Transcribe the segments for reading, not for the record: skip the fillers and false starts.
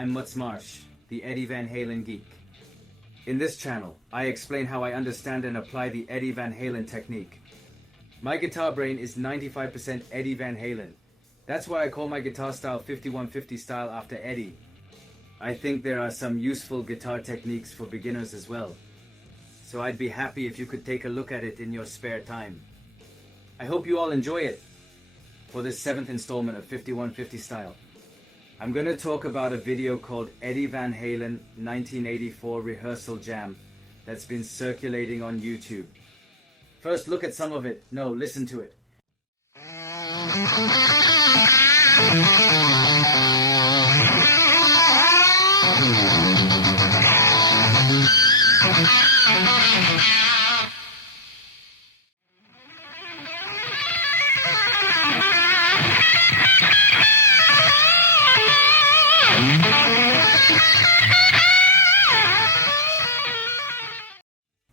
I'm Mutsmarsh, the Eddie Van Halen geek. In this channel, I explain how I understand and apply the Eddie Van Halen technique. My guitar brain is 95% Eddie Van Halen. That's why I call my guitar style 5150 style after Eddie. I think there are some useful guitar techniques for beginners as well. So I'd be happy if you could take a look at it in your spare time. I hope you all enjoy it for this 7th installment of 5150 style. I'm going to talk about a video called Eddie Van Halen 1984 Rehearsal Jam that's been circulating on YouTube. First, look at some of it. No, listen to it.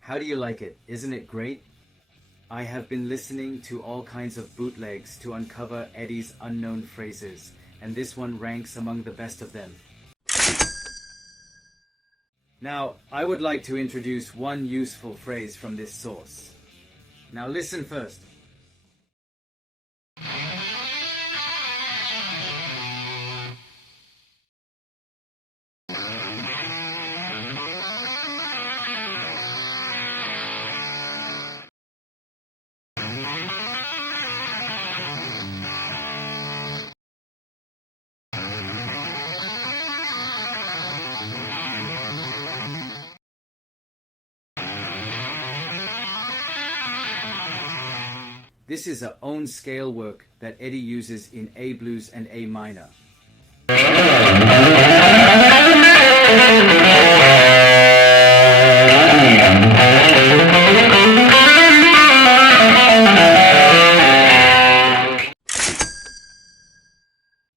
How do you like it? Isn't it great? I have been listening to all kinds of bootlegs to uncover Eddie's unknown phrases, and this one ranks among the best of them. Now, I would like to introduce one useful phrase from this source. Now listen first. This is a own scale work that Eddie uses in A blues and A minor.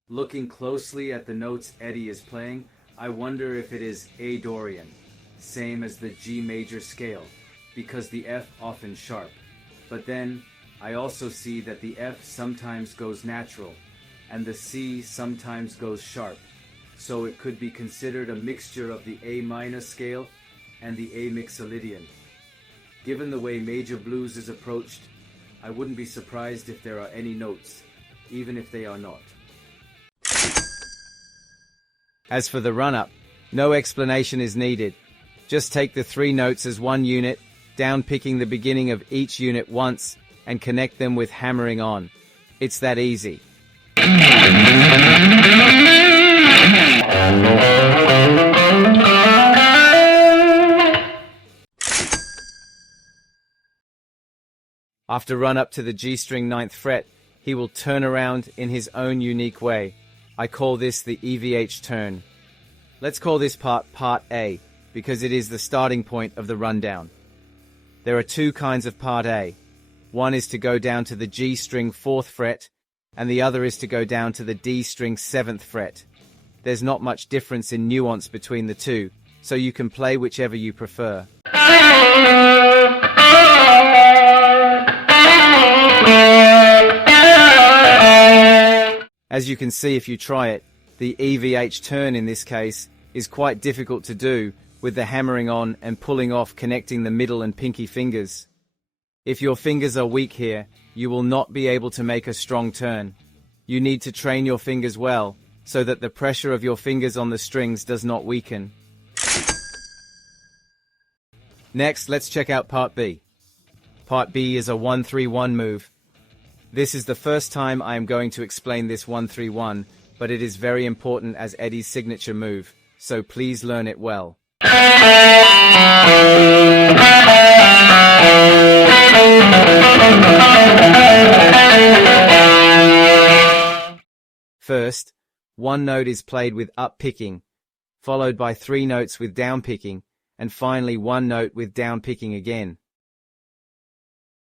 Looking closely at the notes Eddie is playing, I wonder if it is A Dorian, same as the G major scale, because the F often sharp. But then, I also see that the F sometimes goes natural, and the C sometimes goes sharp, so it could be considered a mixture of the A minor scale and the A Mixolydian. Given the way major blues is approached, I wouldn't be surprised if there are any notes, even if they are not. As for the run-up, no explanation is needed. Just take the 3 notes as one unit, down-picking the beginning of each unit once, and connect them with hammering on. It's that easy. After run up to the G string 9th fret, he will turn around in his own unique way. I call this the EVH Turn. Let's call this part Part A, because it is the starting point of the rundown. There are 2 kinds of Part A. One is to go down to the G string 4th fret, and the other is to go down to the D string 7th fret. There's not much difference in nuance between the two, so you can play whichever you prefer. As you can see if you try it, the EVH turn in this case is quite difficult to do with the hammering on and pulling off connecting the middle and pinky fingers. If your fingers are weak here, you will not be able to make a strong turn. You need to train your fingers well, so that the pressure of your fingers on the strings does not weaken. Next, let's check out Part B. Part B is a 1-3-1 move. This is the first time I am going to explain this 1-3-1, but it is very important as Eddie's signature move, so please learn it well. First, one note is played with up picking, followed by 3 notes with down picking, and finally one note with down picking again.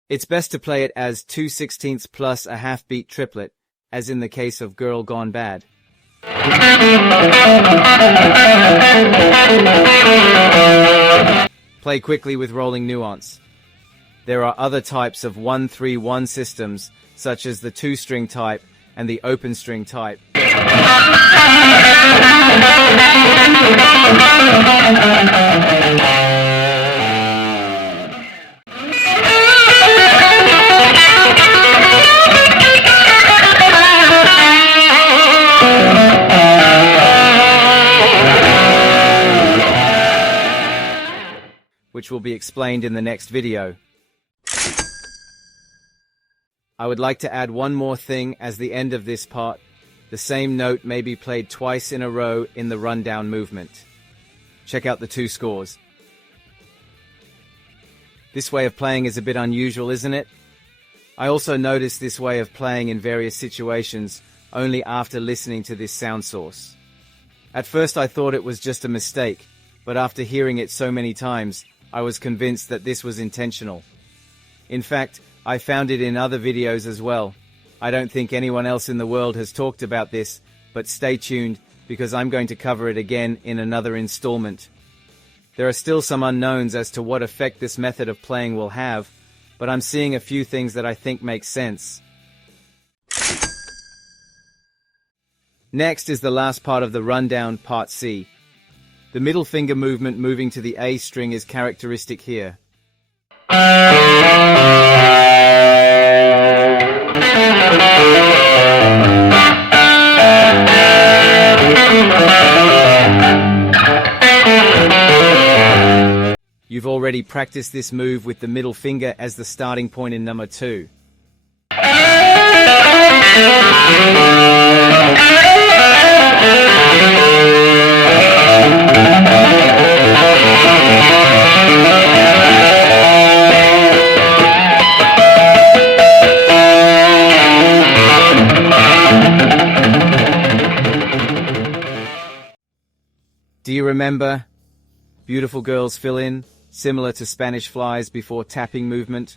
It's best to play it as 2/16 plus a half beat triplet, as in the case of Girl Gone Bad. Play quickly with rolling nuance. There are other types of 1-3-1 systems, such as the 2-string type and the open string type. which will be explained in the next video. I would like to add one more thing as the end of this part. The same note may be played twice in a row in the rundown movement. Check out the two scores. This way of playing is a bit unusual, isn't it? I also noticed this way of playing in various situations only after listening to this sound source. At first I thought it was just a mistake, but after hearing it so many times, I was convinced that this was intentional. In fact, I found it in other videos as well. I don't think anyone else in the world has talked about this, but stay tuned because I'm going to cover it again in another installment. There are still some unknowns as to what effect this method of playing will have, but I'm seeing a few things that I think make sense. Next is the last part of the rundown, part C. The middle finger movement moving to the A string is characteristic here. You've already practiced this move with the middle finger as the starting point in number 2. Do you remember? Beautiful girls fill in, similar to Spanish flies before tapping movement.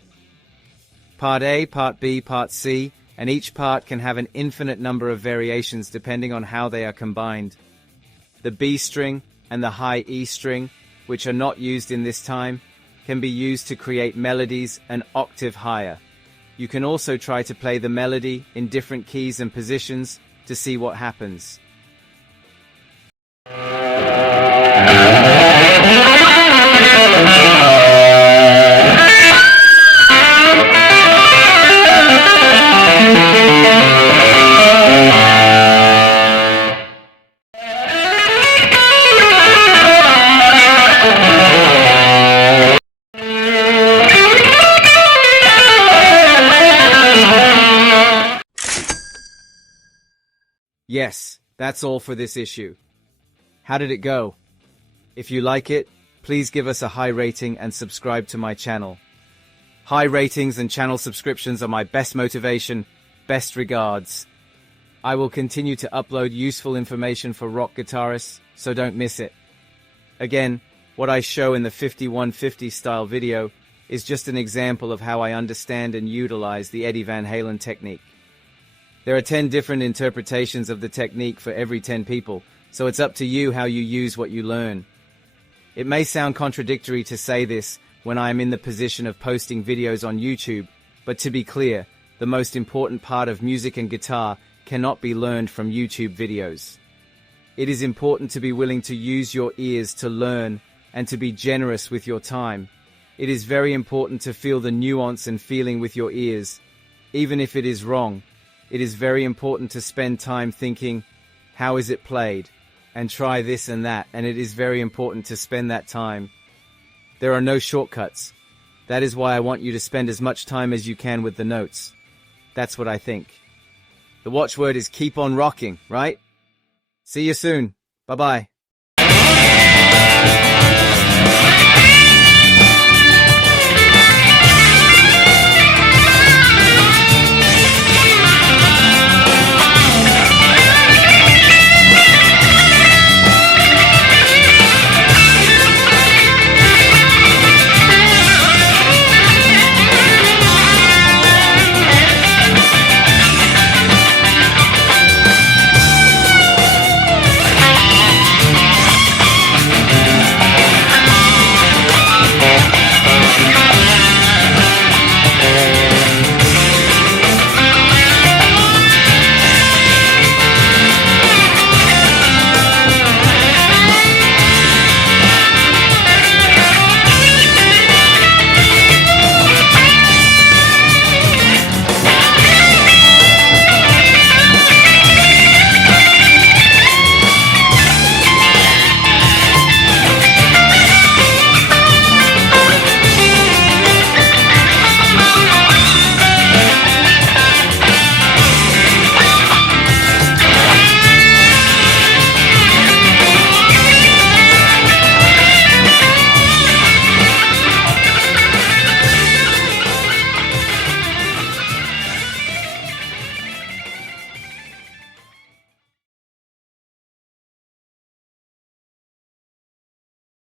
Part A, Part B, Part C, and each part can have an infinite number of variations depending on how they are combined. The B string and the high E string, which are not used in this time, can be used to create melodies an octave higher. You can also try to play the melody in different keys and positions to see what happens. Yes, that's all for this issue. How did it go? If you like it, please give us a high rating and subscribe to my channel. High ratings and channel subscriptions are my best motivation. Best regards. I will continue to upload useful information for rock guitarists, so don't miss it. Again, what I show in the 5150 style video is just an example of how I understand and utilize the Eddie Van Halen technique. There are 10 different interpretations of the technique for every 10 people, so it's up to you how you use what you learn. It may sound contradictory to say this when I am in the position of posting videos on YouTube, but to be clear, the most important part of music and guitar cannot be learned from YouTube videos. It is important to be willing to use your ears to learn and to be generous with your time. It is very important to feel the nuance and feeling with your ears, even if it is wrong. It is very important to spend time thinking, how is it played? And try this and that, and it is very important to spend that time. There are no shortcuts. That is why I want you to spend as much time as you can with the notes. That's what I think. The watchword is keep on rocking, right? See you soon. Bye-bye.